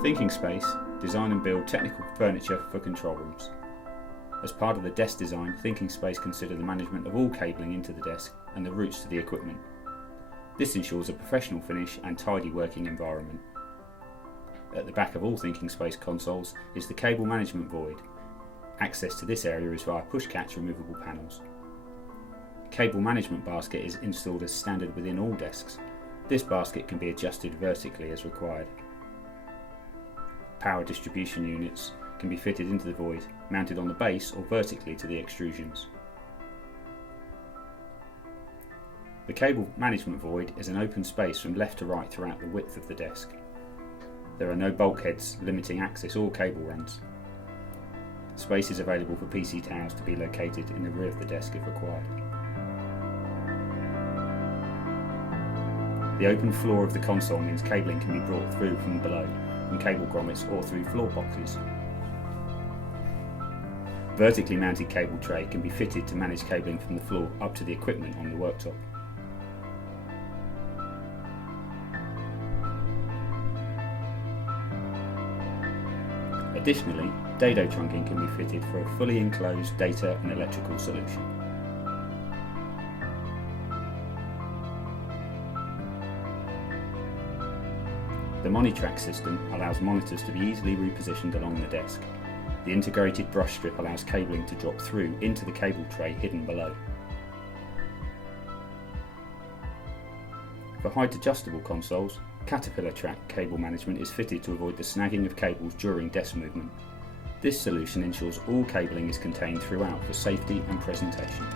Thinking Space design and build technical furniture for control rooms. As part of the desk design, Thinking Space consider the management of all cabling into the desk and the routes to the equipment. This ensures a professional finish and tidy working environment. At the back of all Thinking Space consoles is the cable management void. Access to this area is via push-catch removable panels. Cable management basket is installed as standard within all desks. This basket can be adjusted vertically as required. Power distribution units can be fitted into the void, mounted on the base or vertically to the extrusions. The cable management void is an open space from left to right throughout the width of the desk. There are no bulkheads limiting access or cable runs. Space is available for PC towers to be located in the rear of the desk if required. The open floor of the console means cabling can be brought through from below, from cable grommets or through floor boxes. Vertically mounted cable tray can be fitted to manage cabling from the floor up to the equipment on the worktop. Additionally, dado trunking can be fitted for a fully enclosed data and electrical solution. The MoniTrack system allows monitors to be easily repositioned along the desk. The integrated brush strip allows cabling to drop through into the cable tray hidden below. For height adjustable consoles, Caterpillar Track cable management is fitted to avoid the snagging of cables during desk movement. This solution ensures all cabling is contained throughout for safety and presentation.